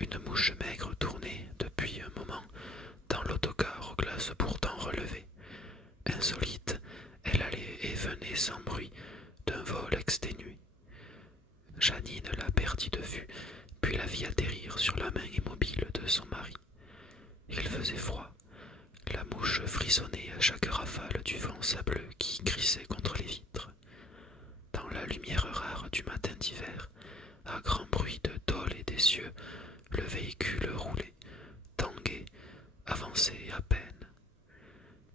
Une mouche maigre tournait, depuis un moment, dans l'autocar aux glaces pourtant relevées. Insolite, elle allait et venait sans bruit d'un vol exténué. Janine la perdit de vue, puis la vit atterrir sur la main immobile de son mari. Il faisait froid. La mouche frissonnait à chaque rafale du vent sableux qui crissait contre les vitres. Dans la lumière rare du matin d'hiver, à grand bruit de tôle et d'essieux, le véhicule roulait, tanguait, avançait à peine.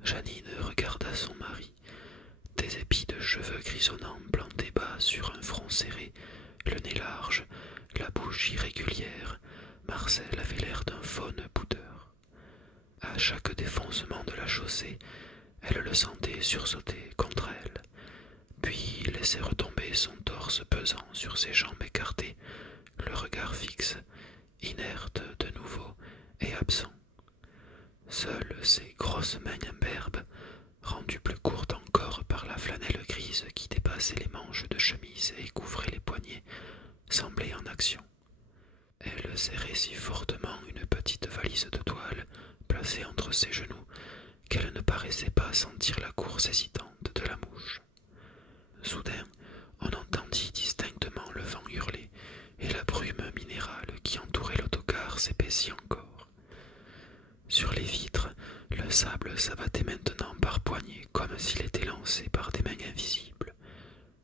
Janine regarda son mari. Des épis de cheveux grisonnants plantés bas sur un front serré, le nez large, la bouche irrégulière, Marcel avait l'air d'un faune boudeur. À chaque défoncement de la chaussée, elle le sentait sursauter contre elle, puis laissait retomber son torse pesant sur ses jambes écartées, le regard fixe, inerte de nouveau et absent. Seules ses grosses mains imberbes, rendues plus courtes encore par la flanelle grise qui dépassait les manches de chemise et couvrait les poignets, semblaient en action. Elle serrait si fortement une petite valise de toile placée entre ses genoux qu'elle ne paraissait pas sentir la course hésitante de la mouche. Soudain, on entendit distinctement le vent hurler et la brume minérale qui entourait l'autocar s'épaissit encore. Sur les vitres, le sable s'abattait maintenant par poignées comme s'il était lancé par des mains invisibles.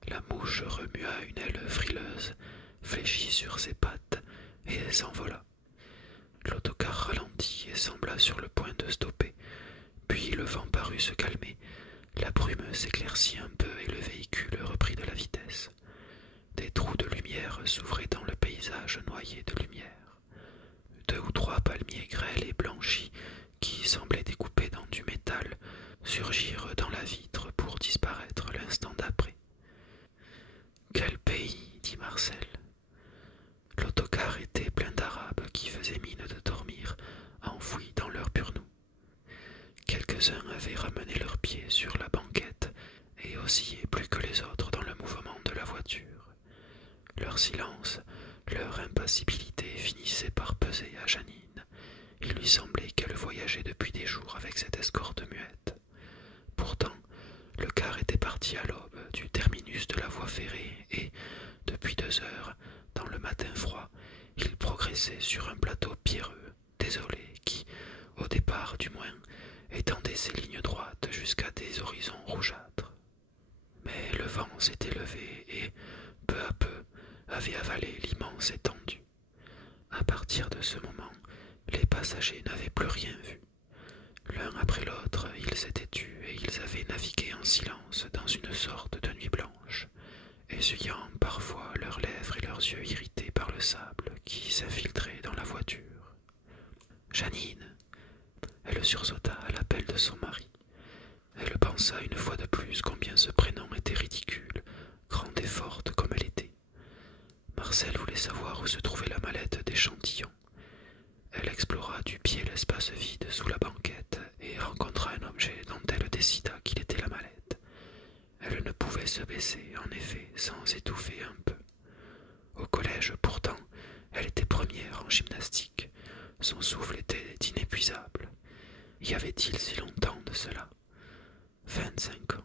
La mouche remua une aile frileuse, fléchit sur ses pattes et s'envola. L'autocar ralentit et sembla sur le point de stopper. Puis le vent parut se calmer, la brume s'éclaircit un peu et le véhicule reprit de la vitesse. Des trous de lumière s'ouvraient dans le paysage noyé de lumière. 2 ou 3 palmiers grêles et blanchis, qui semblaient découpés dans du métal, surgirent dans la vitre pour disparaître l'instant d'après. « Quel pays » dit Marcel. L'autocar était plein d'Arabes qui faisaient mine de dormir, enfouis dans leurs burnous. Quelques-uns avaient ramené leurs pieds sur la banquette et oscillaient plus que les autres dans le mouvement de la voiture. Leur silence, leur impassibilité finissaient par peser à Janine. Il lui semblait qu'elle voyageait depuis des jours avec cette escorte muette. Pourtant, le car était parti à l'aube du terminus de la voie ferrée et, depuis 2 heures, dans le matin froid, il progressait sur un plateau pierreux, désolé, qui, au départ du moins, étendait ses lignes droites jusqu'à des horizons rougeâtres. Mais le vent s'était levé et, peu à peu, avait avalé l'immense étendue. À partir de ce moment, les passagers n'avaient plus rien vu. L'un après l'autre, ils s'étaient tus et ils avaient navigué en silence dans une sorte de nuit blanche, essuyant parfois leurs lèvres et leurs yeux irrités par le sable qui s'infiltrait dans la voiture. « Janine !» Elle sursauta à l'appel de son mari. Elle pensa une fois de plus combien ce prénom était ridicule, grande et forte comme elle était. Marcel voulait savoir où se trouvait la mallette d'échantillons. Elle explora du pied l'espace vide sous la banquette et rencontra un objet dont elle décida qu'il était la mallette. Elle ne pouvait se baisser, en effet, sans étouffer un peu. Au collège, pourtant, elle était première en gymnastique. Son souffle était inépuisable. Y avait-il si longtemps de cela? 25 ans.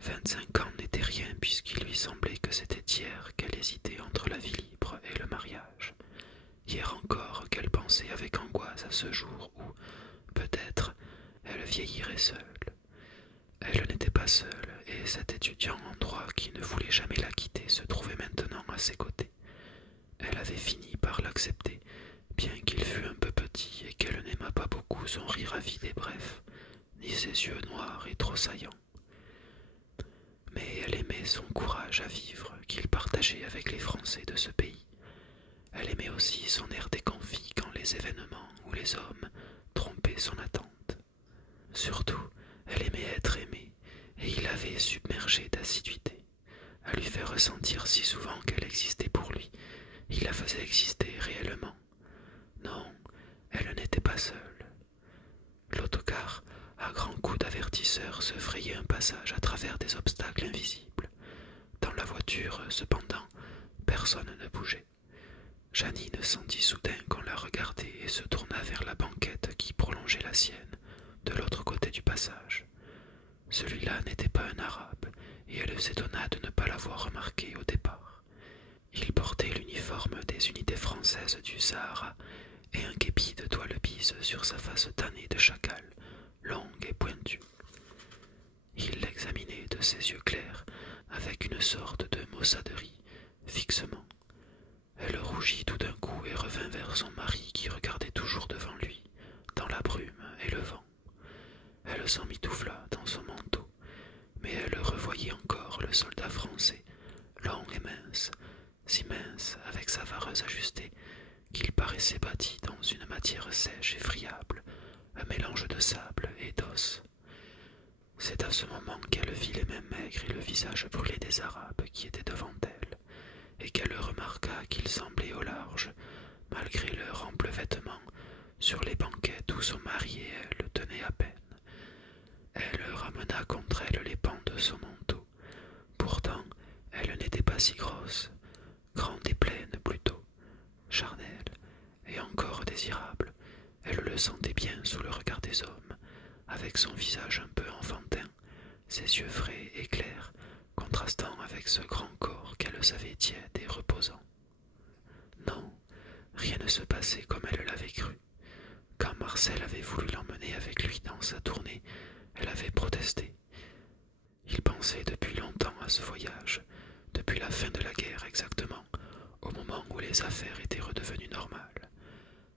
25 ans n'était rien puisqu'il lui semblait que c'était hier qu'elle hésitait entre la vie libre et le mariage. Hier encore qu'elle pensait avec angoisse à ce jour où, peut-être, elle vieillirait seule. Elle n'était pas seule, et cet étudiant en droit qui ne voulait jamais la quitter se trouvait maintenant à ses côtés. Elle avait fini par l'accepter, bien qu'il fût un peu petit et qu'elle n'aimât pas beaucoup son rire avide et bref, ni ses yeux noirs et trop saillants. Mais elle aimait son courage à vivre qu'il partageait avec les Français de ce pays. Elle aimait aussi son air déconfit quand les événements ou les hommes trompaient son attente. Surtout, elle aimait être aimée, et il l'avait submergée d'assiduité. À lui faire ressentir si souvent qu'elle existait pour lui, il la faisait exister réellement. Non, elle n'était pas seule. L'autocar, à grands coups d'avertisseur, se frayait un passage à travers des obstacles invisibles. Dans la voiture, cependant, personne ne bougeait. Janine sentit soudain qu'on la Sahara et un képi de toile bise sur sa face tannée de chacal, longue et pointue. Il l'examinait de ses yeux clairs avec une sorte de maussaderie, fixement. Elle rougit tout d'un coup et revint vers son mari qui regardait toujours devant lui, dans la brume et le vent. Elle s'emmitoufla dans son manteau, mais elle revoyait encore le soldat français, long et mince, si mince avec sa vareuse ajustée, qu'il paraissait bâti dans une matière sèche et friable, un mélange de sable et d'os. C'est à ce moment qu'elle vit les mains maigres et le visage brûlé des Arabes qui étaient devant elle, et qu'elle remarqua qu'ils semblaient au large, malgré leurs amples vêtements, sur les banquettes où son mari et elle tenaient à peine. Elle ramena contre elle les pans de son manteau. Pourtant, elle n'était pas si grosse, grande et pleine plutôt, charnelle et encore désirable. Elle le sentait bien sous le regard des hommes, avec son visage un peu enfantin, ses yeux frais et clairs, contrastant avec ce grand corps qu'elle savait tiède et reposant. Non, rien ne se passait comme elle l'avait cru. Quand Marcel avait voulu l'emmener avec lui dans sa tournée, elle avait protesté. Il pensait depuis longtemps à ce voyage, depuis la fin de la guerre exactement, au moment où les affaires étaient redevenues normales.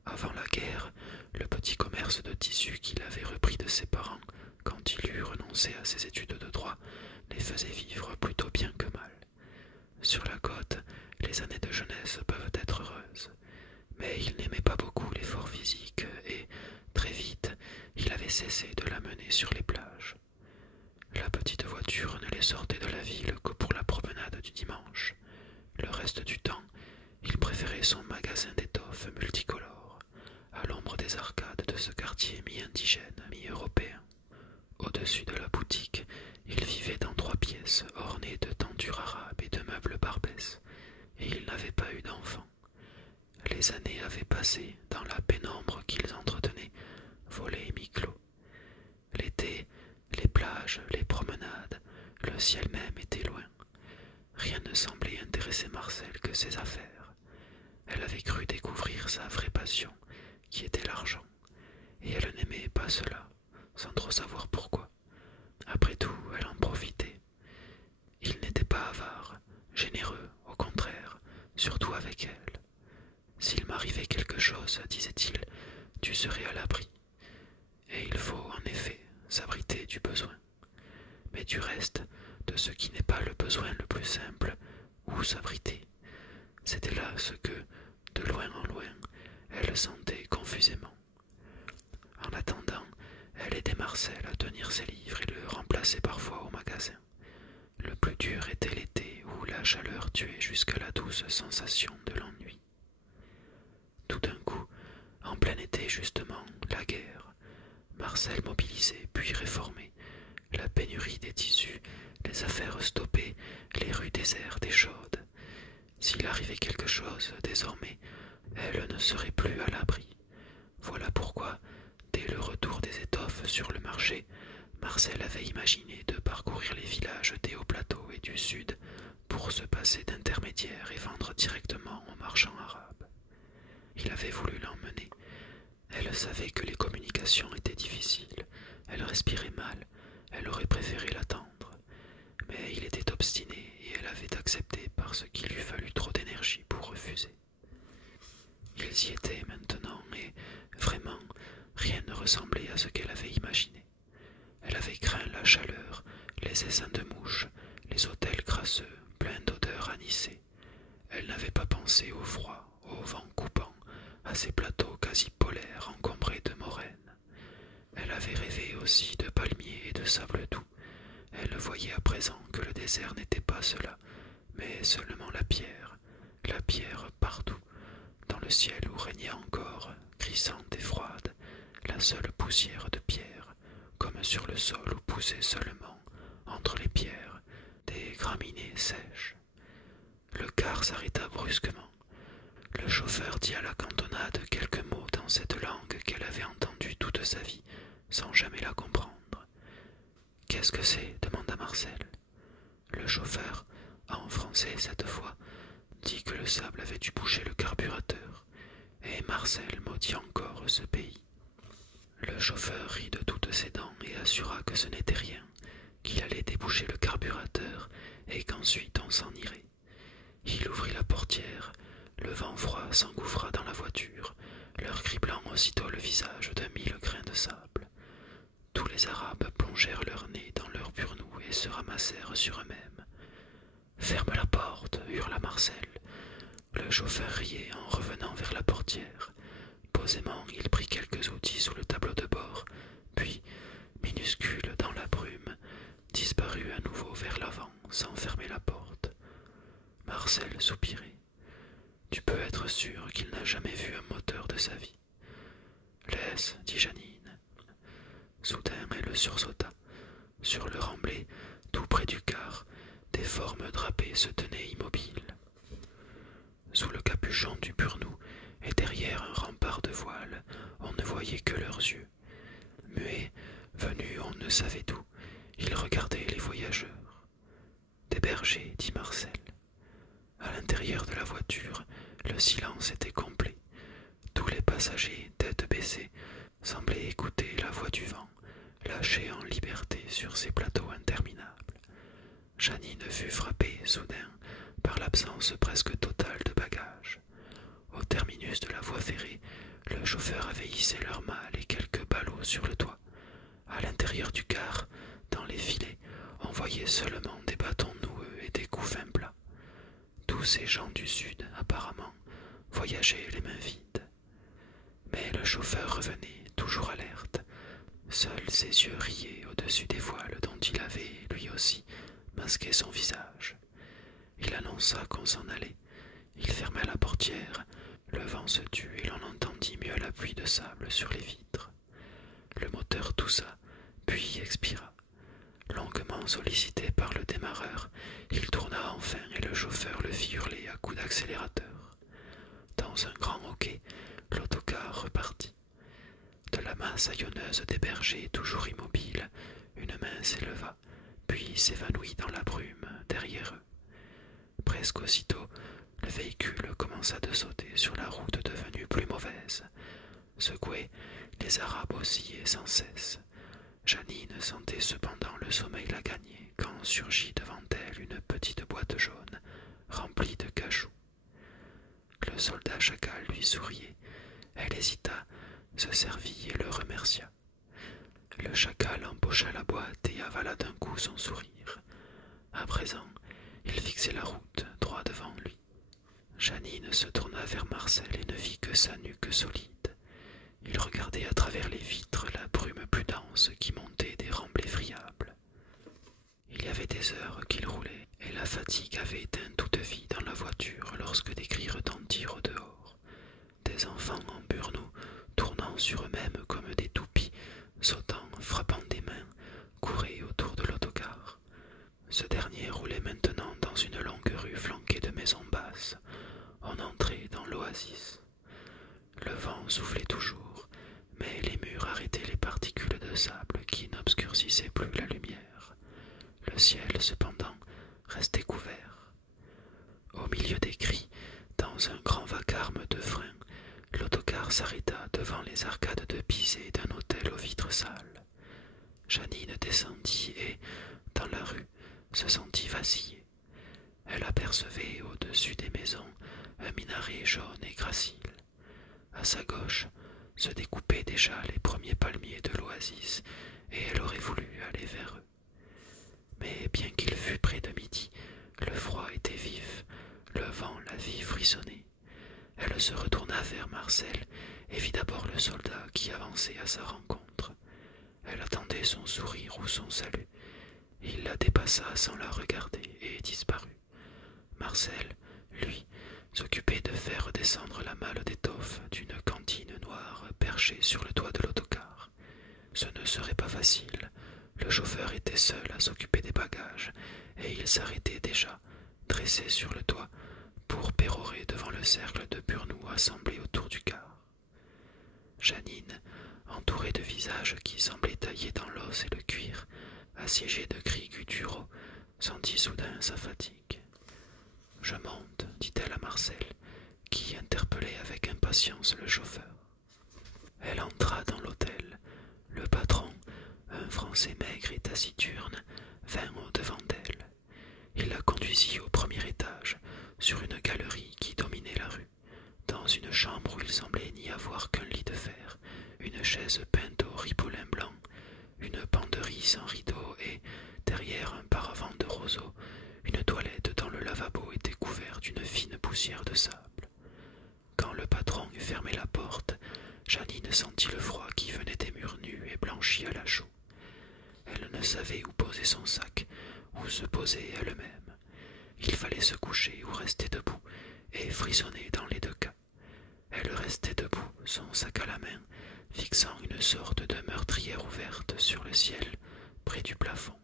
Avant la guerre, le petit commerce de tissus qu'il avait repris de ses parents, quand il eut renoncé à ses études de droit, les faisait vivre plutôt bien que mal. Sur la côte, les années de jeunesse peuvent être heureuses, mais il n'aimait pas beaucoup l'effort physique et, très vite, il avait cessé de la mener sur les plages. La petite voiture ne les sortait de la ville que pour la promenade du dimanche. Le reste du temps, il préférait son magasin d'étoffes multicolores, à l'ombre des arcades de ce quartier mi-indigène, mi-européen. Au-dessus de la boutique, il vivait dans 3 pièces ornées de tentures arabes et de meubles Barbès, et il n'avait pas eu d'enfant. Les années avaient passé dans la pénombre qu'ils entretenaient, volets mi-clos. L'été, les plages, les promenades, le ciel même était loin. Rien ne semblait intéresser Marcel que ses affaires. Elle avait cru découvrir sa vraie passion, qui était l'argent, et elle n'aimait pas cela, sans trop savoir pourquoi. Après tout, elle en profitait. Il n'était pas avare, généreux, au contraire, surtout avec elle. S'il m'arrivait quelque chose, disait-il, tu serais à l'abri. Et il faut, en effet, s'abriter du besoin. Mais du reste, de ce qui n'est pas le besoin le plus simple, où s'abriter? C'était là ce que, de loin en loin, elle sentait confusément. En attendant, elle aidait Marcel à tenir ses livres et le remplaçait parfois au magasin. Le plus dur était l'été où la chaleur tuait jusqu'à la douce sensation de l'ennui. Tout d'un coup, en plein été justement, la guerre, Marcel mobilisé puis réformé, la pénurie des tissus, les affaires stoppées, les rues désertes et chaudes. S'il arrivait quelque chose, désormais, elle ne serait plus à l'abri. Voilà pourquoi, dès le retour des étoffes sur le marché, Marcel avait imaginé de parcourir les villages des hauts plateaux et du sud pour se passer d'intermédiaires et vendre directement aux marchands arabes. Il avait voulu l'emmener. Elle savait que les communications étaient difficiles, elle respirait mal, elle aurait préféré l'attendre. Mais il était obstiné et elle avait accepté parce qu'il eût fallu trop d'énergie pour refuser. Ils y étaient maintenant et, vraiment, rien ne ressemblait à ce qu'elle avait imaginé. Elle avait craint la chaleur, les essaims de mouches, les hôtels crasseux, pleins d'odeurs anisées. Elle n'avait pas pensé au froid, au vent coupant, à ces plateaux quasi polaires encombrés de moraines. Elle avait rêvé aussi de palmiers et de sable doux. Elle voyait à présent que le désert n'était pas cela, mais seulement la pierre partout, dans le ciel où régnait encore, crissante et froide, la seule poussière de pierre, comme sur le sol où poussaient seulement, entre les pierres, des graminées sèches. Le car s'arrêta brusquement. Le chauffeur dit à la cantonade quelques mots dans cette langue qu'elle avait entendue toute sa vie, sans jamais la comprendre. « Qu'est-ce que c'est » demanda Marcel. Le chauffeur, en français cette fois, dit que le sable avait dû boucher le carburateur, et Marcel maudit encore ce pays. Le chauffeur rit de toutes ses dents et assura que ce n'était rien, qu'il allait déboucher le carburateur et qu'ensuite on s'en irait. Il ouvrit la portière, le vent froid s'engouffra dans la voiture, leur criblant aussitôt le visage de 1000 grains de sable. Tous les Arabes plongèrent leur nez dans leurs burnous et se ramassèrent sur eux-mêmes. « Ferme la porte !» hurla Marcel. Le chauffeur riait en revenant vers la portière. Posément, il prit quelques outils sous le tableau de bord, puis, minuscule dans la brume, disparut à nouveau vers l'avant sans fermer la porte. Marcel soupirait. Tu peux être sûr qu'il n'a jamais vu un moteur de sa vie. Laisse, dit Jeannine. Soudain, elle sursauta. Sur le remblai, tout près du quart, des formes drapées se tenaient immobiles. Sous le capuchon du burnou et derrière un rempart de voile, on ne voyait que leurs yeux. Muets, venus on ne savait d'où, ils regardaient les voyageurs. Des bergers, dit Marcel. À l'intérieur de la voiture, le silence était complet. Tous les passagers, tête baissée, semblaient écouter la voix du vent, lâchée en liberté sur ces plateaux interminables. Jeannine fut frappée, soudain, par l'absence presque totale de bagages. Au terminus de la voie ferrée, le chauffeur avait hissé leurs malles et quelques ballots sur le toit. À l'intérieur du car, dans les filets, on voyait seulement des bâtons noueux et des couffins plats. Tous ces gens du Sud, apparemment, voyageaient les mains vides. Mais le chauffeur revenait, toujours alerte. Seuls ses yeux riaient au-dessus des voiles dont il avait, lui aussi, masqué son visage. Il annonça qu'on s'en allait. Il ferma la portière. Le vent se tut et l'on entendit mieux la pluie de sable sur les vitres. Le moteur toussa, puis expira. Longuement sollicité par le démarreur, il tourna enfin et le chauffeur le fit hurler à coups d'accélérateur. Dans un grand hoquet, l'autocar repartit. De la masse haillonneuse des bergers toujours immobiles, une main s'éleva, puis s'évanouit dans la brume derrière eux. Presque aussitôt, le véhicule commença de sauter sur la route devenue plus mauvaise. Secoués, les Arabes oscillaient sans cesse. Jeannine sentait cependant le sommeil la gagner quand surgit devant elle une petite boîte jaune remplie de cachous. Le soldat chacal lui souriait. Elle hésita, se servit et le remercia. Le chacal empocha la boîte et avala d'un coup son sourire. À présent, il fixait la route droit devant lui. Jeannine se tourna vers Marcel et ne vit que sa nuque solide. Il regardait à travers les vitres la brume plus dense qui montait des remblais friables. Il y avait des heures qu'il roulait, et la fatigue avait éteint toute vie dans la voiture lorsque des cris retentirent au dehors. Des enfants en burnous, tournant sur eux-mêmes comme des toupies, sautant, frappant des mains, couraient autour de l'autocar. Ce dernier roulait maintenant dans une longue rue flanquée de maisons basses. On entrait dans l'oasis. Le vent soufflait toujours, mais les murs arrêtaient les particules de sable qui n'obscurcissaient plus la lumière. Le ciel, cependant, restait couvert. Au milieu des cris, dans un grand vacarme de freins, l'autocar s'arrêta devant les arcades de pisé d'un hôtel aux vitres sales. Jeannine descendit et, dans la rue, se sentit vaciller. Elle apercevait au-dessus des maisons un minaret jaune et gracile. À sa gauche se découpaient déjà les premiers palmiers de l'oasis, et elle aurait voulu aller vers eux. Mais bien qu'il fût près de midi, le froid était vif, le vent la fit frissonner. Elle se retourna vers Marcel et vit d'abord le soldat qui avançait à sa rencontre. Elle attendait son sourire ou son salut. Il la dépassa sans la regarder et disparut. Marcel, lui, s'occupait de faire descendre la malle d'étoffe d'une cantine noire perchée sur le toit de l'autocar. Ce ne serait pas facile. Le chauffeur était seul à s'occuper des bagages, et il s'arrêtait déjà, dressé sur le toit, pour pérorer devant le cercle de burnous assemblés autour du car. Jeannine, entourée de visages qui semblaient taillés dans l'os et le cuir, assiégée de cris gutturaux, sentit soudain sa fatigue. « Je monte, dit-elle à Marcel, qui interpellait avec impatience le chauffeur. Elle entra dans l'hôtel. Le patron, un Français maigre et taciturne, vint au-devant d'elle. Il la conduisit au premier étage, sur une galerie qui dominait la rue, dans une chambre où il semblait n'y avoir qu'un lit de fer, une chaise peinte au ripolin blanc, une penderie sans rideau et, derrière un paravent de roseaux, une toilette dont le lavabo était couvert d'une fine poussière de sable. Quand le patron eut fermé la porte, Janine sentit le froid qui venait des murs nus et blanchis à la chaux. Elle ne savait où poser son sac, où se poser elle-même. Il fallait se coucher ou rester debout, et frissonner dans les deux cas. Elle restait debout, son sac à la main, fixant une sorte de meurtrière ouverte sur le ciel, près du plafond.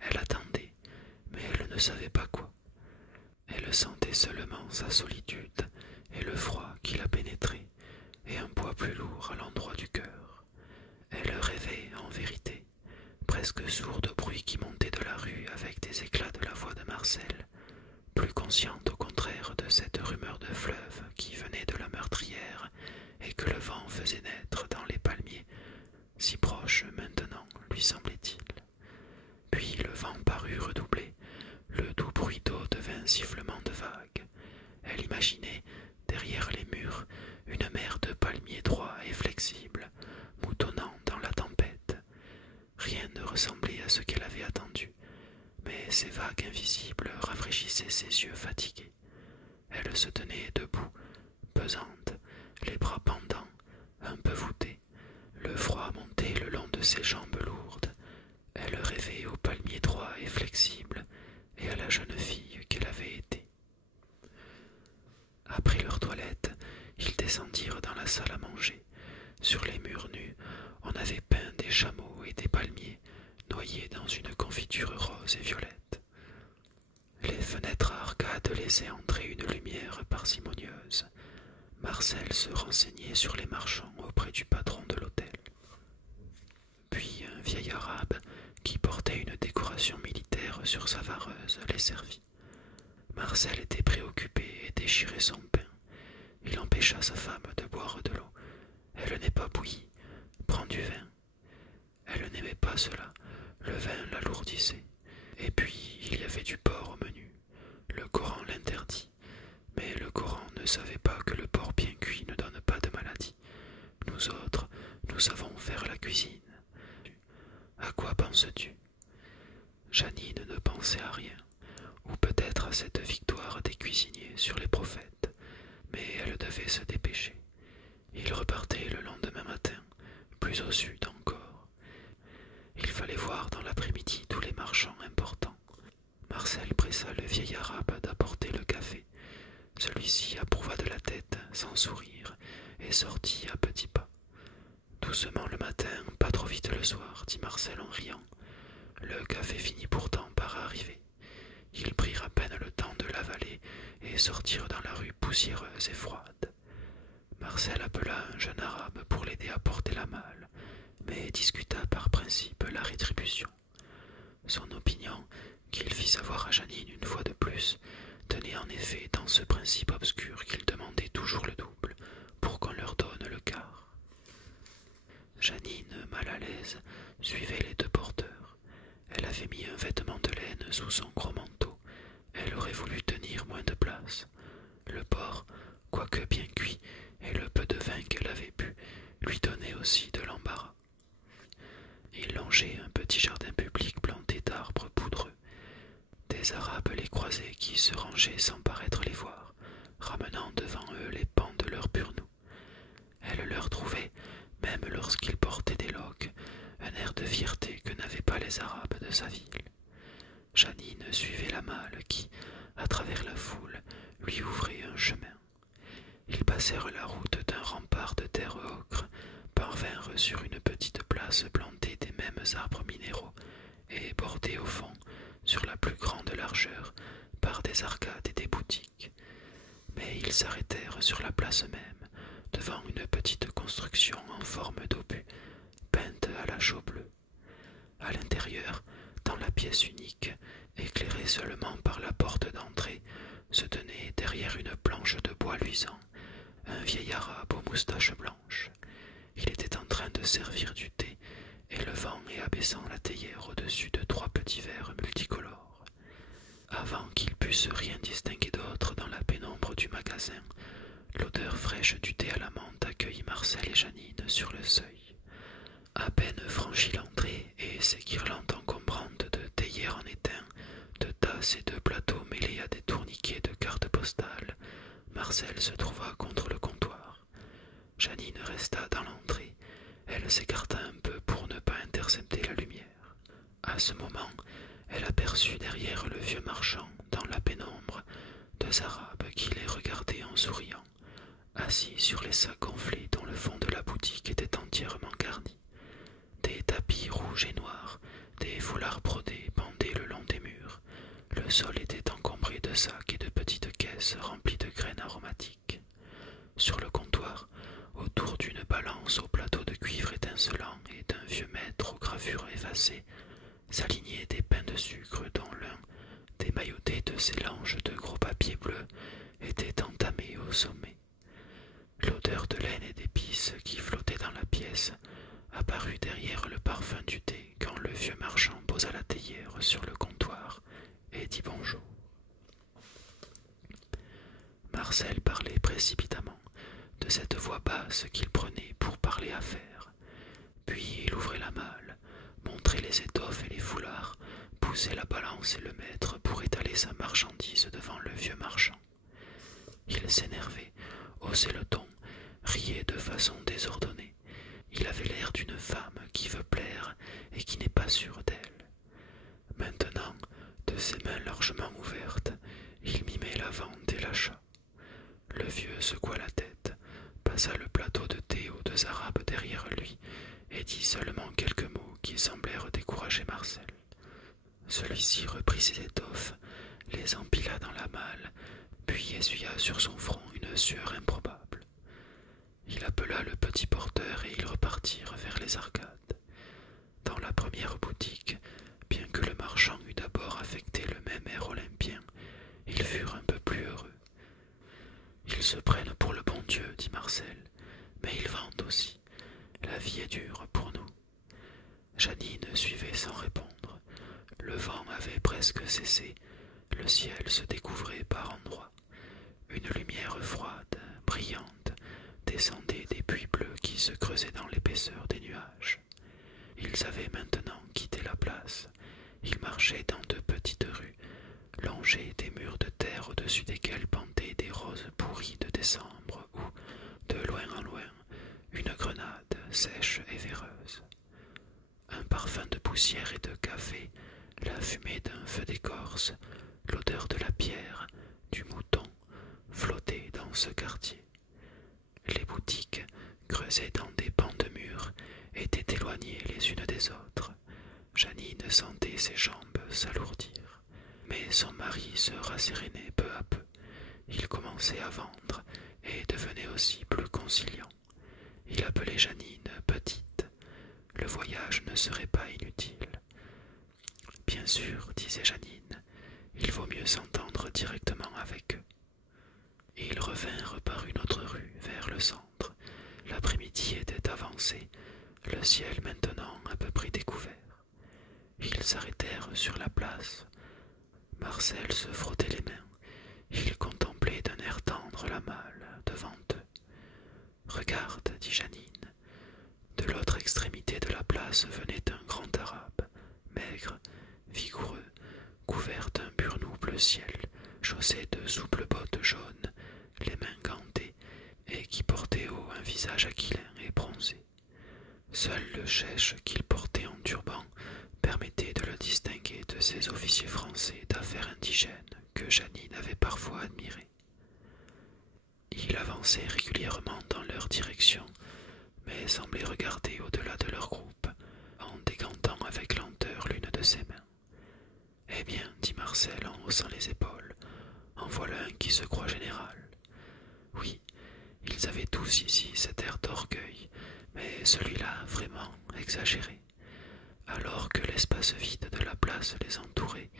Elle attendait, mais elle ne savait pas quoi. Elle sentait seulement sa solitude et le froid qui la pénétrait, et un poids plus lourd à l'endroit du cœur. Elle rêvait, en vérité, presque sourde au bruit qui montait de la rue avec des éclats de la voix de Marcel, plus consciente au contraire de cette rumeur de fleuve qui venait de la meurtrière et que le vent faisait naître dans les palmiers, si proches maintenant, lui semblait-il. Puis le vent parut redoubler, le doux bruit d'eau devint sifflement de vagues. Elle imaginait, derrière les murs, une mer de palmiers droits et flexibles, moutonnant dans la tempête. Rien ne ressemblait à ce qu'elle avait attendu, mais ces vagues invisibles rafraîchissaient ses yeux fatigués. Elle se tenait debout, pesante, les bras pendants, un peu voûtée. Le froid montait le long de ses jambes lourdes. Elle rêvait aux palmiers droits et flexibles et à la jeune fille qu'elle avait été. Après leur toilette, ils descendirent dans la salle à manger. Sur les murs nus, on avait peint des chameaux et des palmiers, noyés dans une confiture rose et violette. Les fenêtres à arcades laissaient entrer une lumière parcimonieuse. Marcel se renseignait sur les marchands auprès du patron de l'hôtel. Puis un vieil arabe, qui portait une décoration militaire sur sa vareuse, les servit. Marcel était préoccupé et déchirait son pain. Il empêcha sa femme de boire de l'eau. Elle n'est pas bouillie. Prends du vin. Elle n'aimait pas cela. Le vin l'alourdissait. Et puis, il y avait du porc au menu. Le Coran l'interdit. Mais le Coran ne savait pas que le porc bien cuit ne donne pas de maladie. Nous autres, nous savons faire la cuisine. À quoi penses-tu? Janine ne pensait à rien, ou peut-être à cette victoire des cuisiniers sur les prophètes, mais elle devait se dépêcher. Il repartait le lendemain matin, plus au sud encore. Il fallait voir dans l'après-midi tous les marchands importants. Marcel pressa le vieil arabe d'apporter le café. Celui-ci approuva de la tête, sans sourire, et sortit à petits pas. Doucement le matin, pas trop vite le soir, dit Marcel en riant. Le café finit pourtant par arriver. Ils prirent à peine le temps de l'avaler et sortirent dans la rue poussiéreuse et froide. Marcel appela un jeune arabe pour l'aider à porter la malle, mais discuta par principe la rétribution. Son opinion, qu'il fit savoir à Janine une fois de plus, tenait en effet dans ce principe obscur qu'ils demandaient toujours le double pour qu'on leur donne le quart. Janine, mal à l'aise, suivait les deux porteurs. Elle avait mis un vêtement de laine sous son gros manteau. Elle aurait voulu tenir moins de place. Le porc, quoique bien cuit, et le peu de vin qu'elle avait bu, lui donnait aussi de l'embarras. Ils longeaient un petit jardin public planté d'arbres poudreux. Des Arabes les croisaient qui se rangeaient sans paraître les voir, ramenant devant eux les pans de leurs burnous. Elle leur trouvait, même lorsqu'ils portaient des loques, un air de fierté que n'avaient pas les Arabes de sa ville. Janine suivait la malle qui, à travers la foule, lui ouvrait un chemin. Ils passèrent la route d'un rempart de terre ocre, parvinrent sur une petite place plantée des mêmes arbres minéraux et bordée au fond, sur la plus grande largeur, par des arcades et des boutiques. Mais ils s'arrêtèrent sur la place même, devant une petite construction en forme d'obus, peinte à la chaux bleue. À l'intérieur, dans la pièce unique, éclairée seulement par la porte d'entrée, se tenait derrière une planche de bois luisant un vieil arabe aux moustaches blanches. Il était en train de servir du thé, élevant et abaissant la théière au-dessus de 3 petits verres multicolores. Avant qu'ils pussent rien distinguer d'autre dans la pénombre du magasin, l'odeur fraîche du thé à la menthe accueillit Marcel et Jeannine sur le seuil. À peine franchit l'entrée et ses guirlandes encombrantes de théières en étain, de tasses et de plateaux mêlés à des tourniquets de cartes postales, Marcel se trouva contre le comptoir. Jeannine resta dans l'entrée. Elle s'écarta un peu pour ne pas intercepter la lumière. À ce moment, elle aperçut derrière le vieux marchand, dans la pénombre, 2 Arabes qui les regardaient en souriant, assis sur les sacs gonflés dont le fond de la boutique était entièrement garni. Des tapis rouges et noirs, des foulards brodés pendaient le long des murs. Le sol était encombré de sacs et de petites caisses remplies de graines aromatiques. Sur le comptoir, autour d'une balance au plateau de cuivre étincelant et d'un vieux maître aux gravures effacées, s'alignaient des pains de sucre dont l'un, démailloté de ses langes de gros papier bleu, était entamé au sommet. L'odeur de laine et d'épices qui flottait dans la pièce apparut derrière le parfum du thé quand le vieux marchand posa la théière sur le comptoir et dit bonjour. Marcel parlait précipitamment, de cette voix basse qu'il prenait pour parler affaires. Puis il ouvrait la malle, montrait les étoffes et les foulards, poussait la balance et le maître pour étaler sa marchandise devant le vieux marchand. Il s'énervait, haussait le ton, riait de façon désordonnée. Il avait l'air d'une femme qui veut plaire et qui n'est pas sûre d'elle. Maintenant, de ses mains largement ouvertes, il mimait la vente et l'achat. Le vieux secoua la tête, passa le plateau de thé aux 2 Arabes derrière lui et dit seulement quelques mots qui semblèrent décourager Marcel. Celui-ci reprit ses étoffes, les empila dans la malle, puis essuya sur son front une sueur improbable. Il appela le petit porteur et ils repartirent vers les arcades. Dans la première boutique, bien que le marchand eût d'abord affecté le même air olympien, ils furent un peu plus heureux. « Ils se prennent pour le bon Dieu, dit Marcel, mais ils vendent aussi. La vie est dure pour nous. » Jeannine suivait sans répondre. Le vent avait presque cessé, le ciel se découvrait par endroits. Une lumière froide, brillante, descendait des puits bleus qui se creusaient dans l'épaisseur des nuages. Ils avaient maintenant quitté la place. Ils marchaient dans 2 petites rues, longées des murs de terre au-dessus desquels pendaient des roses pourries de décembre où, de loin en loin, une grenade sèche et véreuse. Un parfum de poussière et de café, la fumée d'un feu d'écorce, l'odeur de la pierre, du mouton, flottaient dans ce quartier. Les boutiques, creusées dans des pans de murs, étaient éloignées les unes des autres. Jeannine sentait ses jambes s'alourdir, mais son mari se rassérénait peu à peu. Il commençait à vendre et devenait aussi plus conciliant. Il appelait Jeannine petite. Le voyage ne serait pas inutile. Bien sûr, disait Jeannine, il vaut mieux s'entendre directement avec eux. Ils revinrent par une autre rue vers le centre. L'après-midi était avancé, le ciel maintenant à peu près découvert. Ils s'arrêtèrent sur la place. Marcel se frottait les mains. Il contemplait d'un air tendre la malle devant eux. « Regarde, dit Jeannine. » De l'autre extrémité de la place venait un grand arabe, maigre, vigoureux, couvert d'un burnous bleu ciel, chaussé de souples bottes jaunes, les mains gantées, et qui portait haut un visage aquilin et bronzé. Seul le chèche qu'il portait en turban permettait de le distinguer de ces officiers français d'affaires indigènes que Jeannine avait parfois admirés. Il avançait régulièrement dans leur direction, mais semblait regarder au-delà de leur groupe, en dégantant avec lenteur l'une de ses mains. « Eh bien, dit Marcel en haussant les épaules, en voilà un qui se croit général. » Oui, ils avaient tous ici cet air d'orgueil, mais celui-là vraiment exagéré. Alors que l'espace vide de la place les entourait,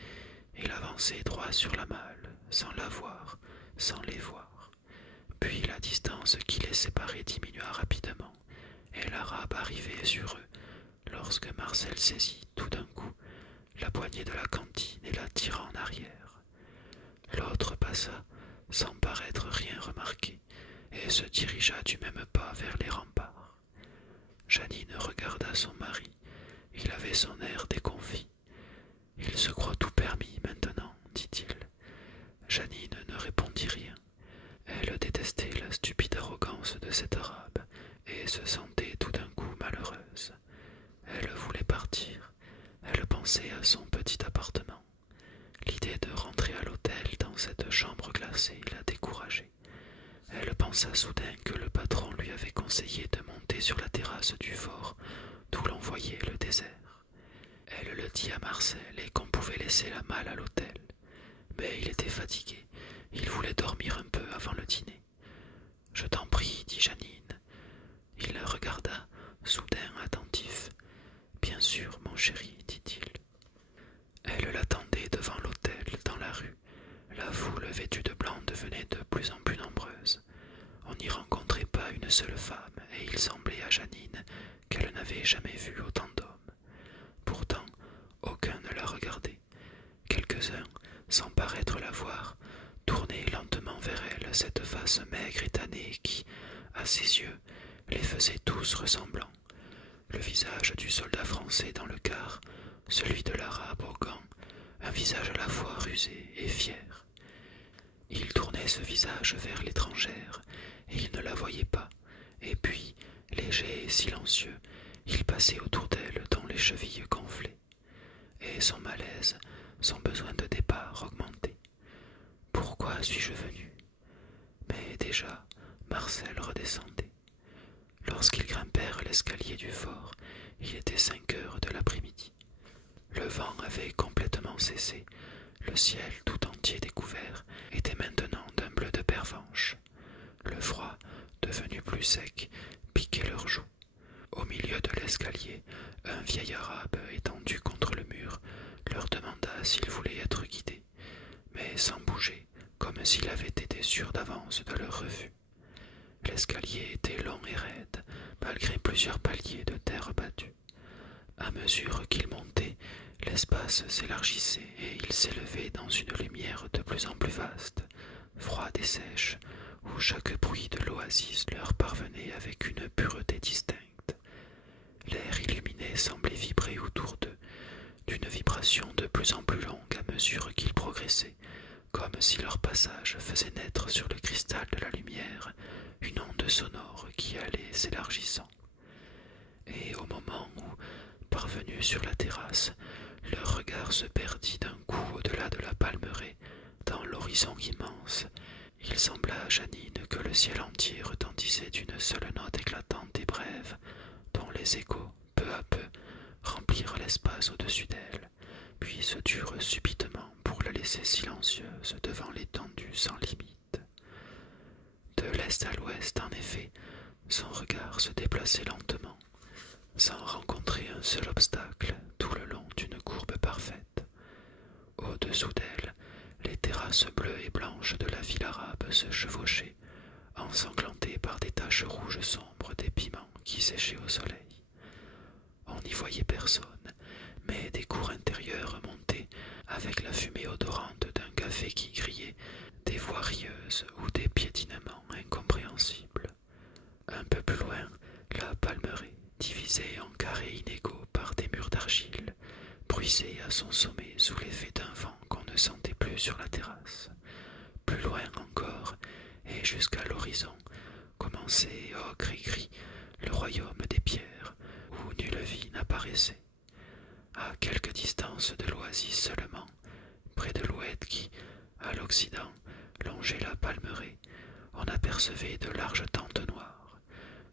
il avançait droit sur la malle, sans la voir, sans les voir. Puis la distance qui les séparait diminua rapidement, et l'arabe arrivait sur eux, lorsque Marcel saisit, tout d'un coup, la poignée de la cantine et la tira en arrière. L'autre passa, sans paraître rien remarquer, et se dirigea du même pas vers les remparts. Jeanine regarda son mari. Il avait son air déconfit. « Il se croit tout permis maintenant, dit-il. » Jeanine ne répondit rien. Elle détestait la stupide arrogance de cet arabe et se sentait tout d'un coup malheureuse. Elle voulait partir. Elle pensait à son petit appartement. L'idée de rentrer à l'hôtel dans cette chambre glacée la décourageait. Elle pensa soudain que le patron lui avait conseillé de monter sur la terrasse du fort, d'où l'on voyait le désert. Elle le dit à Marcel et qu'on pouvait laisser la malle à l'hôtel. Mais il était fatigué. Il voulait dormir un peu avant le dîner. « Je t'en prie, dit Jeanine. » Il la regarda, soudain attentif. « Bien sûr, mon chéri, dit-il. » Elle l'attendait devant l'hôtel, dans la rue. La foule vêtue de blanc devenait de plus en plus nombreuse. On n'y rencontrait pas une seule femme, et il semblait à Jeanine qu'elle n'avait jamais vu autant d'hommes. Pourtant, aucun ne la regardait. Quelques-uns, sans paraître la voir, tournaient lentement vers elle cette face maigre et tannée qui, à ses yeux, les faisait tous ressemblants. Le visage du soldat français dans le quart, celui de l'arabe au gant, un visage à la fois rusé et fier. Il tournait ce visage vers l'étrangère, et il ne la voyait pas, et puis, léger et silencieux, il passait autour d'elle dont les chevilles gonflaient. Et son malaise, son besoin de départ augmentait. Pourquoi suis-je venu? Mais déjà, Marcel redescendait. Lorsqu'ils grimpèrent l'escalier du fort, il était 5 heures de l'après-midi. Le vent avait complètement cessé. Le ciel, tout entier découvert, était maintenant d'un bleu de pervenche. Le froid, devenu plus sec, piquait leurs joues. Au milieu de l'escalier, un vieil arabe étendu contre le mur leur demanda s'ils voulaient être guidés, mais sans bouger, comme s'il avait été sûr d'avance de leur refus. L'escalier était long et raide, malgré plusieurs paliers de terre battue. À mesure qu'ils montaient, l'espace s'élargissait et ils s'élevaient dans une lumière de plus en plus vaste, froide et sèche, où chaque bruit de l'oasis leur parvenait avec une pureté distincte. L'air illuminé semblait vibrer autour d'eux, d'une vibration de plus en plus longue à mesure qu'ils progressaient, comme si leur passage faisait naître sur le cristal de la lumière une onde sonore qui allait s'élargissant. Et au moment où, parvenus sur la terrasse, leur regard se perdit d'un coup au-delà de la palmeraie, dans l'horizon immense, il sembla à Jeanine que le ciel entier retentissait d'une seule note éclatante et brève, dont les échos, peu à peu, remplirent l'espace au-dessus d'elle, puis se turent subitement pour la laisser silencieuse devant l'étendue sans limite. De l'est à l'ouest, en effet, son regard se déplaçait lentement, sans rencontrer un seul obstacle tout le long d'une courbe parfaite. Au-dessous d'elle, les terrasses bleues et blanches de la ville arabe se chevauchaient, ensanglantées par des taches rouges sombres des piments qui séchaient au soleil. On n'y voyait personne, mais des cours intérieures montaient, avec la fumée odorante d'un café qui grillait, des voix rieuses ou des piétinements incompréhensibles. Un peu plus loin, la palmeraie, divisée en carrés inégaux par des murs d'argile, bruissait à son sommet sous l'effet d'un vent qu'on ne sentait plus sur la terrasse. Plus loin encore, et jusqu'à l'horizon, commençait, ocre et gris, le royaume des pierres, où nulle vie n'apparaissait. À quelque distance de l'oasis seulement, près de l'oued qui, à l'occident, longeait la palmeraie, on apercevait de larges tentes noires.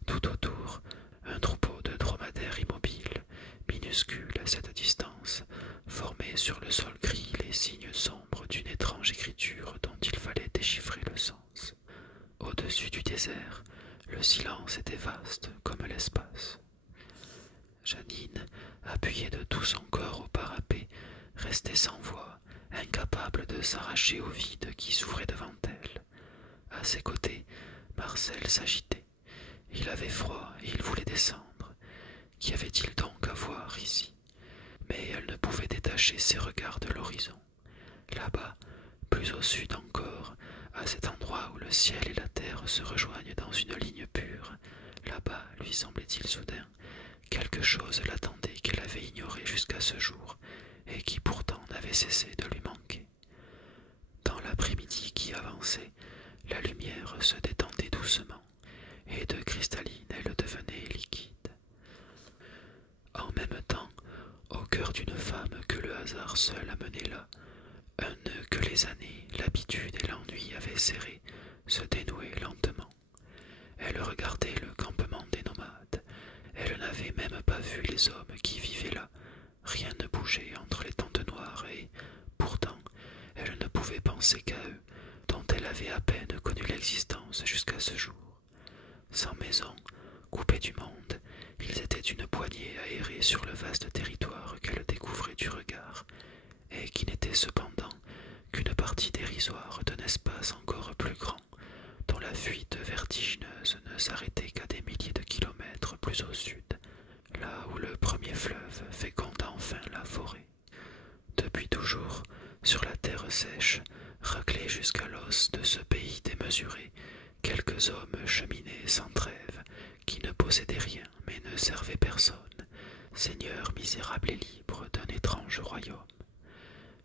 Tout autour, un troupeau de dromadaires immobiles, minuscules à cette distance, formait sur le sol gris les signes sombres d'une étrange écriture dont il fallait déchiffrer le sens. Au-dessus du désert, le silence était vaste comme l'espace. Jeanine, appuyée de tout son corps au parapet, restait sans voix, incapable de s'arracher au vide qui s'ouvrait devant elle. À ses côtés, Marcel s'agitait. Il avait froid et il voulait descendre. Qu'y avait-il donc à voir ici? Mais elle ne pouvait détacher ses regards de l'horizon. Là-bas, plus au sud encore, à cet endroit où le ciel et la terre se rejoignent dans une ligne pure, là-bas, lui semblait-il soudain, quelque chose l'attendait qu'elle avait ignoré jusqu'à ce jour, et qui pourtant n'avait cessé de lui manquer. Dans l'après-midi qui avançait, la lumière se détendait doucement, et de cristalline elle devenait liquide. En même temps, au cœur d'une femme que le hasard seul amenait là, un nœud que les années, l'habitude et l'ennui avaient serré se dénouait lentement. Elle regardait le campement des nomades. Elle n'avait même pas vu les hommes qui vivaient là. Rien ne bougeait entre les tentes noires et, pourtant, elle ne pouvait penser qu'à eux, dont elle avait à peine connu l'existence jusqu'à ce jour. Sans maison, coupés du monde, ils étaient une poignée à errer sur le vaste territoire qu'elle découvrait du regard, et qui n'était cependant qu'une partie dérisoire d'un espace encore plus grand, dont la fuite vertigineuse ne s'arrêtait qu'à des milliers de kilomètres plus au sud, là où le premier fleuve féconde enfin la forêt. Depuis toujours, sur la terre sèche, raclée jusqu'à l'os de ce pays démesuré, quelques hommes cheminaient sans trêve, qui ne possédaient rien mais ne servaient personne, seigneurs misérables et libres d'un étrange royaume.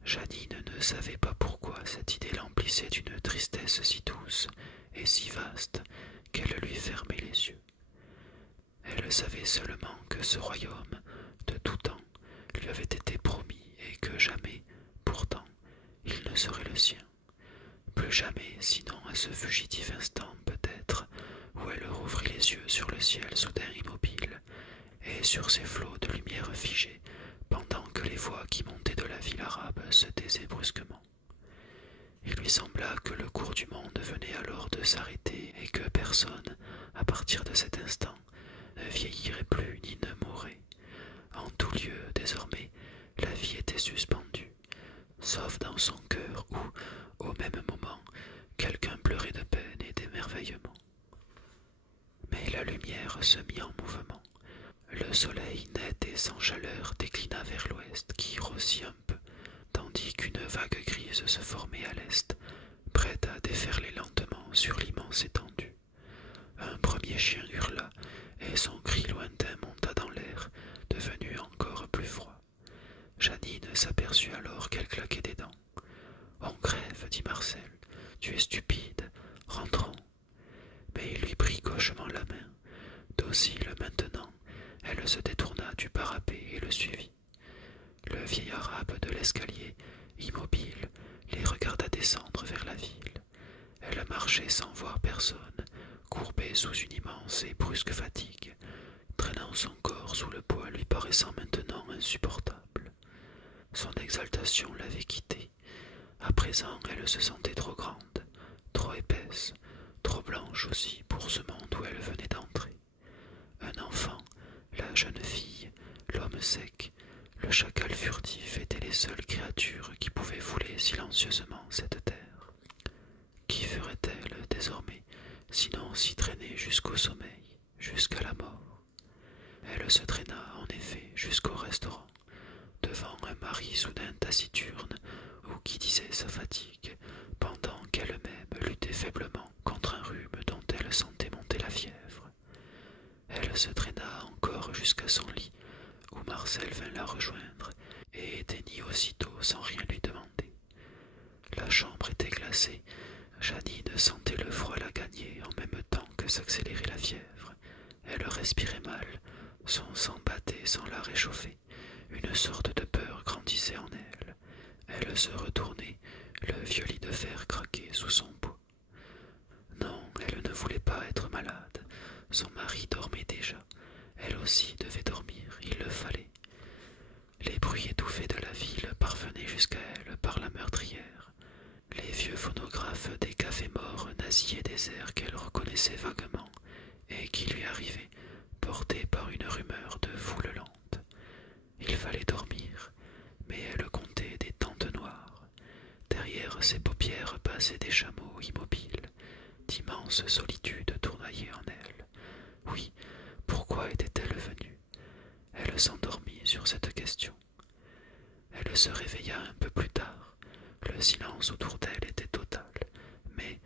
Jeanine ne savait pas pourquoi cette idée l'emplissait d'une tristesse si douce et si vaste qu'elle lui fermait les yeux. Elle savait seulement que ce royaume, de tout temps, lui avait été promis et que jamais, pourtant, il ne serait le sien. Plus jamais, sinon à ce fugitif instant peut-être, où elle rouvrit les yeux sur le ciel soudain immobile, et sur ces flots de lumière figée, pendant que les voix qui montaient de la ville arabe se taisaient brusquement. Il lui sembla que le cours du monde venait alors de s'arrêter et que personne, à partir de cet instant, ne vieillirait plus ni ne mourrait. En tout lieu, désormais, la vie était suspendue, sauf dans son cœur où, au même moment, quelqu'un pleurait de peine et d'émerveillement. Mais la lumière se mit en mouvement. Le soleil net et sans chaleur déclina vers l'ouest qui rossit un peu, tandis qu'une vague grise se formait à l'est, prête à déferler lentement sur l'immense étendue. Un premier chien hurla, et son cri lointain monta dans l'air, devenu encore plus froid. Jeanine s'aperçut alors qu'elle claquait des dents. « On crève, dit Marcel. Tu es stupide. Rentrons. » Mais il lui prit gauchement la main. Docile maintenant, elle se détourna du parapet et le suivit. Le vieil arabe de l'escalier, immobile, les regarda descendre vers la ville. Elle marchait sans voir personne, courbée sous une immense et brusque fatigue, traînant son corps sous le poids lui paraissant maintenant insupportable. Son exaltation l'avait quittée. À présent, elle se sentait trop grande, trop épaisse, trop blanche aussi pour ce monde où elle venait d'entrer. Un enfant, la jeune fille, l'homme sec, le chacal furtif étaient les seules créatures qui pouvaient fouler silencieusement cette terre. Qui ferait-elle désormais, sinon s'y traîner jusqu'au sommeil, jusqu'à la mort? Elle se traîna en effet jusqu'au restaurant, devant un mari soudain taciturne ou qui disait sa fatigue, pendant qu'elle-même luttait faiblement contre un rhume dont elle sentait monter la fièvre. Elle se traîna encore jusqu'à son lit, où Marcel vint la rejoindre et éteignit aussitôt sans rien lui demander. La chambre était glacée. Jeanine sentait le froid la gagner en même temps que s'accélérait la fièvre. Elle respirait mal, son sang battait sans la réchauffer. Une sorte de peur grandissait en elle. Elle se retournait, le vieux lit de fer craquait sous son poids. Non, elle ne voulait pas être malade. Son mari dormait déjà. Elle aussi devait dormir, il le fallait. Les bruits étouffés de la ville parvenaient jusqu'à elle par la meurtrière. Les vieux phonographes des cafés morts nasillaient des airs qu'elle reconnaissait vaguement et qui lui arrivaient, portés par une rumeur de foule lente. Il fallait dormir, mais elle comptait des tentes noires. se réveilla un peu plus tard. Le silence autour d'elle était total, mais,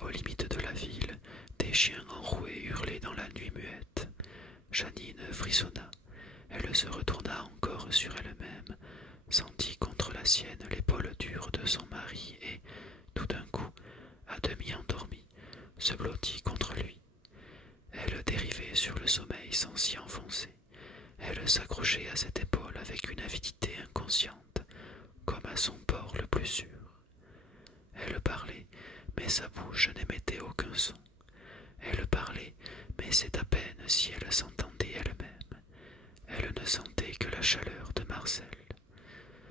aux limites de la ville, des chiens enroués hurlaient dans la nuit muette. Jeanine frissonna. Elle se retourna encore sur elle-même, sentit contre la sienne l'épaule dure de son mari et, tout d'un coup, à demi endormie, se blottit contre lui. Elle dérivait sur le sommeil sans s'y enfoncer. Elle s'accrochait à cette épaule avec une avidité inconsciente, comme à son port le plus sûr. Elle parlait, mais sa bouche n'émettait aucun son. Elle parlait, mais c'est à peine si elle s'entendait elle-même. Elle ne sentait que la chaleur de Marcel.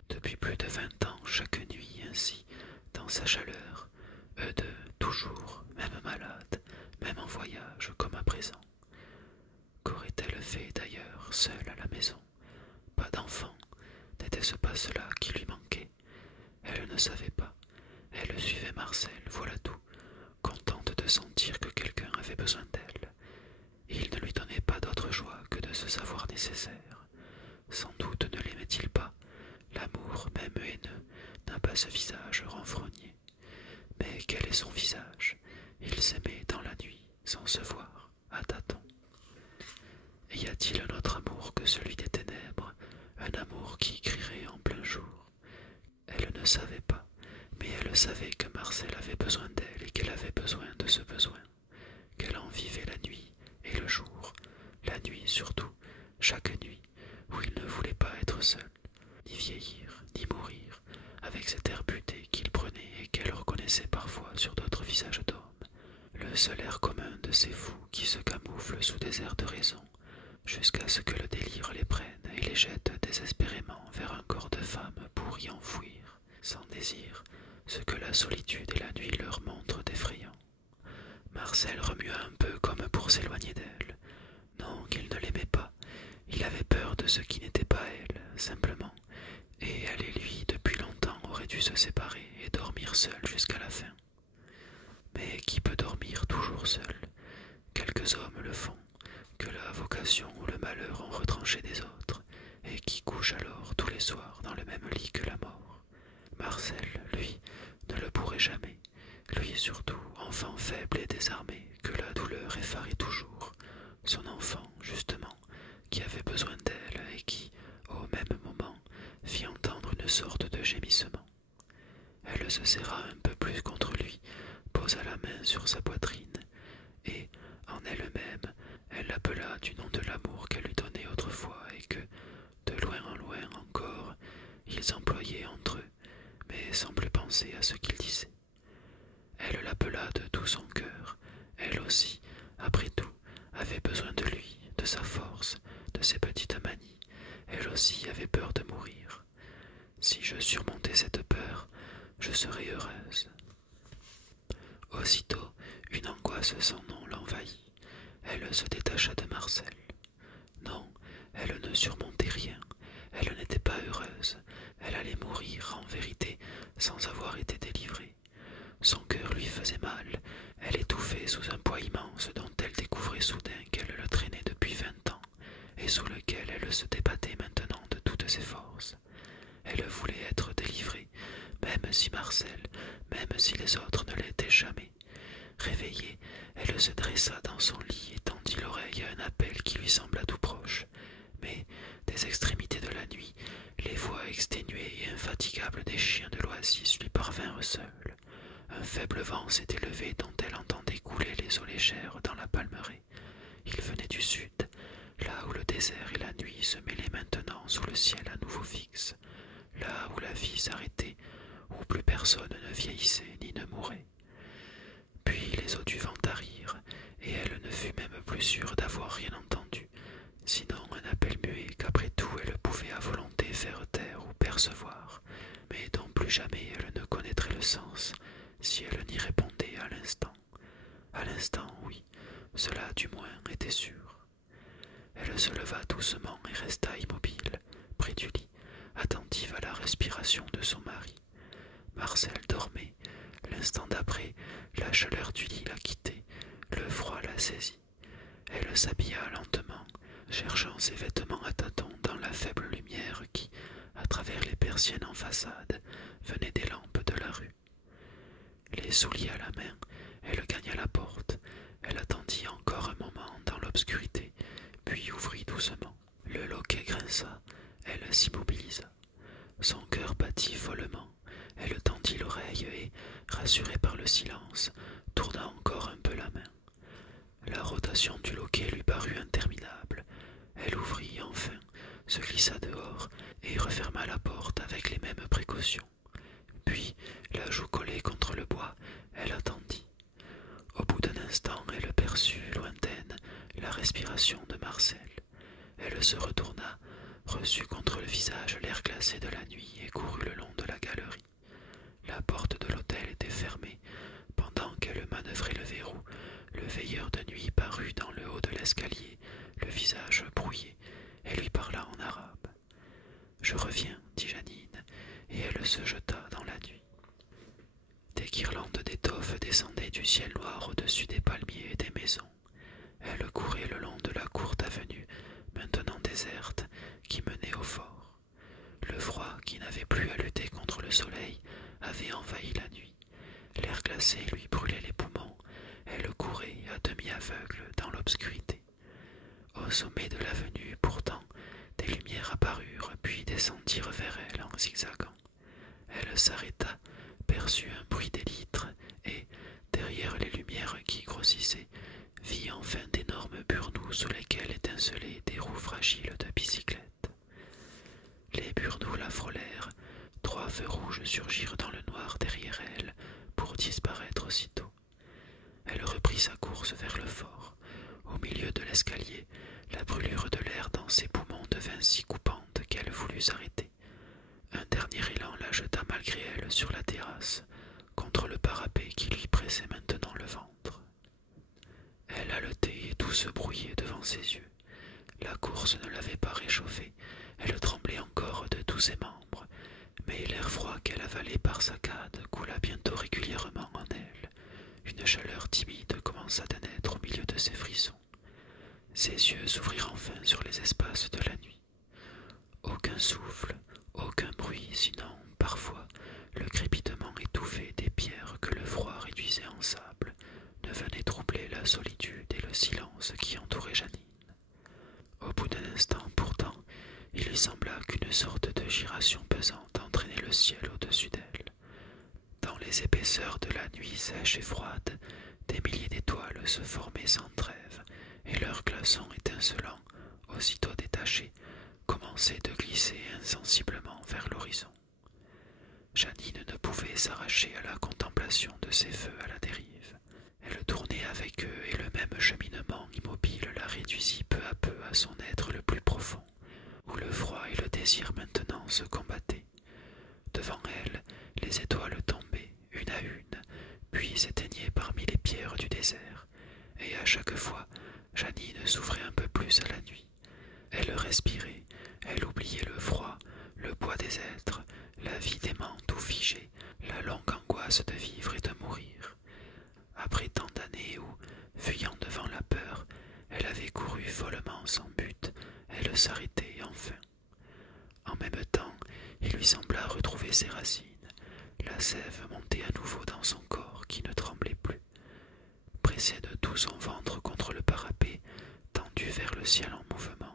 Depuis plus de 20 ans, chaque nuit ainsi, dans sa chaleur, eux deux, toujours, même malade, même en voyage, comme à présent. Qu'aurait-elle fait d'ailleurs, seule à la maison? Pas d'enfant, n'était-ce pas cela qui lui manquait? Elle ne savait pas. Elle suivait Marcel, voilà tout, contente de sentir que quelqu'un avait besoin d'elle. Il ne lui donnait pas d'autre joie que de se savoir nécessaire. Sans doute ne l'aimait-il pas. L'amour, même haineux, n'a pas ce visage renfrogné. Mais quel est son visage? Il s'aimait dans la nuit, sans se voir, à tâtons. Y a-t-il un autre amour que celui des ténèbres, un amour qui crierait en plein jour? Elle ne savait pas, mais elle savait que Marcel avait besoin d'elle et qu'elle avait besoin de ce besoin, qu'elle en vivait la nuit et le jour, la nuit surtout, chaque nuit, où il ne voulait pas être seul, ni vieillir, ni mourir, avec cet air buté qu'il prenait et qu'elle reconnaissait parfois sur d'autres visages d'hommes, le seul air commun de ces fous qui se camouflent sous des airs de raison, jusqu'à ce que le délire les prenne et les jette désespérément vers un corps de femme pour y enfouir, sans désir, ce que la solitude et la nuit leur montrent d'effrayant. Marcel remua un peu comme pour s'éloigner d'elle. Non, qu'il ne l'aimait pas. Il avait peur de ce qui n'était pas elle, simplement. Et elle et lui, depuis longtemps, auraient dû se séparer et dormir seuls jusqu'à la fin. Mais qui peut dormir toujours seul? Quelques hommes le font, que la vocation ou le malheur ont retranché des autres, et qui couchent alors tous les soirs dans le même lit que la mort. Marcel, lui, ne le pourrait jamais. Lui surtout, enfant faible et désarmé, que la douleur effarait toujours. Son enfant, justement, qui avait besoin d'elle et qui, au même moment, fit entendre une sorte de gémissement. Elle se serra un peu plus contre lui, posa la main sur sa poitrine, et, en elle-même, elle l'appela du nom de l'amour qu'elle lui donnait autrefois et que, de loin en loin encore, ils employaient entre eux, mais sans plus penser à ce qu'ils disaient. Elle l'appela de tout son cœur. Elle aussi, après tout, avait besoin de lui, de sa force, de ses petites manies. Elle aussi avait peur de mourir. Si je surmontais cette peur, je serais heureuse. Aussitôt, une angoisse sans nom l'envahit. Elle se détacha de Marcel. Non, elle ne surmontait rien. Elle n'était pas heureuse. Elle allait mourir, en vérité, sans avoir été délivrée. Son cœur lui faisait mal. Elle étouffait sous un poids immense dont elle découvrait soudain qu'elle le traînait depuis 20 ans, et sous lequel elle se débattait maintenant de toutes ses forces. Elle voulait être délivrée, même si Marcel, même si les autres ne l'étaient jamais. Réveillée, elle se dressa dans son lit et tendit l'oreille à un appel qui lui sembla tout proche. Mais, des extrémités de la nuit, les voix exténuées et infatigables des chiens de l'oasis lui parvinrent seules. Un faible vent s'était levé dont elle entendait couler les eaux légères dans la palmeraie. Il venait du sud, là où le désert et la nuit se mêlaient maintenant sous le ciel à nouveau fixe, là où la vie s'arrêtait, où plus personne ne vieillissait ni ne mourait. Puis les eaux du vent tarirent, et elle ne fut même plus sûre d'avoir rien entendu, sinon un appel muet qu'après tout elle pouvait à volonté faire taire ou percevoir, mais dont plus jamais elle ne connaîtrait le sens, si elle n'y répondait à l'instant. À l'instant, oui, cela du moins était sûr. Elle se leva doucement et resta immobile, près du lit, attentive à la respiration de son mari. Marcel dormait. L'instant d'après, la chaleur du lit la quittait, le froid la saisit. Elle s'habilla lentement, cherchant ses vêtements à tâtons dans la faible lumière qui, À travers les persiennes en façade venaient des lampes de la rue. Les souliers à la main, elle gagna la porte. Elle attendit encore un moment dans l'obscurité, puis ouvrit doucement. Le loquet grinça, elle s'immobilisa. Son cœur battit follement. Elle tendit l'oreille et, rassurée par le silence, tourna encore un peu la main. La rotation du loquet lui parut interminable. Elle ouvrit enfin, se glissa dehors et referma la porte avec les mêmes précautions. Puis, la joue collée contre le bois, elle attendit. Au bout d'un instant, elle perçut, lointaine, la respiration de Marcel. Elle se retourna, reçut contre le visage l'air glacé de la nuit et courut le long de la galerie. La porte de l'hôtel était fermée. Pendant qu'elle manœuvrait le verrou, le veilleur de nuit parut dans le haut de l'escalier, le visage brouillé, et lui parla en arabe. « Je reviens, dit Jeanine, et elle se jeta dans la nuit. Des guirlandes d'étoffes descendaient du ciel noir au-dessus des palmiers et des maisons. Elle courait le long de la courte avenue, maintenant déserte, qui menait au fort. Le froid, qui n'avait plus à lutter contre le soleil, avait envahi la nuit. L'air glacé lui brûlait les poumons. Elle courait à demi aveugle dans l'obscurité. Au sommet de l'avenue, pourtant, des lumières apparurent puis descendirent vers elle en zigzagant. Elle s'arrêta, perçut un bruit d'élytres et, derrière les lumières qui grossissaient, vit enfin d'énormes burnous sous lesquels étincelaient des roues fragiles de bicyclette. Les burnous la frôlèrent. 3 feux rouges surgirent dans le noir derrière elle pour disparaître aussitôt. Elle reprit sa course vers le fort. Au milieu de l'escalier, la brûlure de l'air dans ses poumons devint si coupante qu'elle voulut s'arrêter. Un dernier élan la jeta malgré elle sur la terrasse, contre le parapet qui lui pressait maintenant le ventre. Elle haletait et tout se brouillait devant ses yeux. La course ne l'avait pas réchauffée, elle tremblait encore de tous ses membres, mais l'air froid qu'elle avalait par saccades coula bientôt régulièrement en elle. Une chaleur timide commença de naître au milieu de ses frissons. Ses yeux s'ouvrirent enfin sur les espaces de la nuit. Aucun souffle, aucun bruit, sinon, parfois, le crépitement étouffé des pierres que le froid réduisait en sable, ne venait troubler la solitude et le silence qui entouraient Jeanine. Au bout d'un instant, pourtant, il lui sembla qu'une sorte de giration pesante entraînait le ciel au-dessus d'elle. Dans les épaisseurs de la nuit sèche et froide, des milliers d'étoiles se formaient sans trêve, et leurs glaçons étincelants, aussitôt détachés, commençaient de glisser insensiblement vers l'horizon. Jeanine ne pouvait s'arracher à la contemplation de ces feux à la dérive. Elle tournait avec eux et le même cheminement immobile la réduisit peu à peu à son être le plus profond, où le froid et le désir maintenant se combattaient. Devant elle, les étoiles tombaient, une à une, puis s'éteignaient parmi les pierres du désert, et à chaque fois, Jeanine souffrait un peu plus à la nuit. Elle respirait, elle oubliait le froid, le poids des êtres, la vie démente ou figée, la longue angoisse de vivre et de mourir. Après tant d'années où, fuyant devant la peur, elle avait couru follement sans but, elle s'arrêtait enfin. En même temps, il lui sembla retrouver ses racines. La sève montait à nouveau dans son corps qui ne tremblait plus. Pressée de tout son ventre contre le parapet, tendue vers le ciel en mouvement,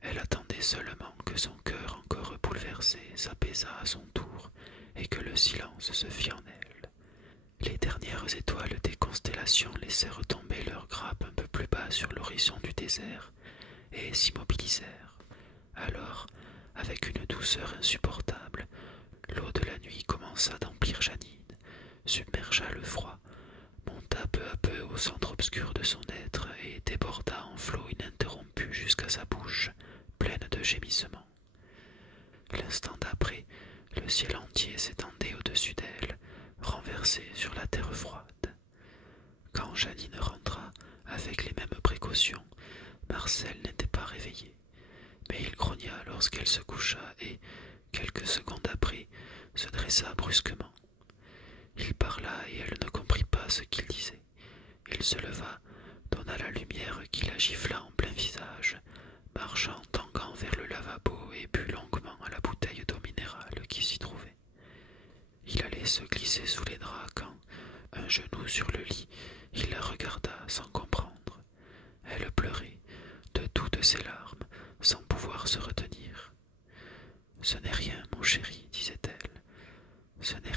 elle attendait seulement que son cœur encore bouleversé s'apaisât à son tour et que le silence se fît en elle. Les dernières étoiles des constellations laissèrent tomber leurs grappes un peu plus bas sur l'horizon du désert et s'immobilisèrent. Alors, avec une douceur insupportable, l'eau de la nuit commença d'emplir Jeanine, submergea le froid, monta peu à peu au centre obscur de son être et déborda en flots ininterrompus jusqu'à sa bouche, pleine de gémissements. L'instant d'après, le ciel entier s'étendait au-dessus d'elle, renversé sur la terre froide. Quand Jeanine rentra, avec les mêmes précautions, Marcel n'était pas réveillé, mais il grogna lorsqu'elle se coucha et, quelques secondes après, se dressa brusquement. Il parla et elle ne comprit pas ce qu'il disait. Il se leva, donna la lumière qui la gifla en plein visage, marchant tanguant vers le lavabo et but longuement à la bouteille d'eau qui s'y trouvait. Il allait se glisser sous les draps quand, un genou sur le lit, il la regarda sans comprendre. Elle pleurait de toutes ses larmes, sans pouvoir se retenir. « Ce n'est rien, mon chéri, disait-elle. Ce n'est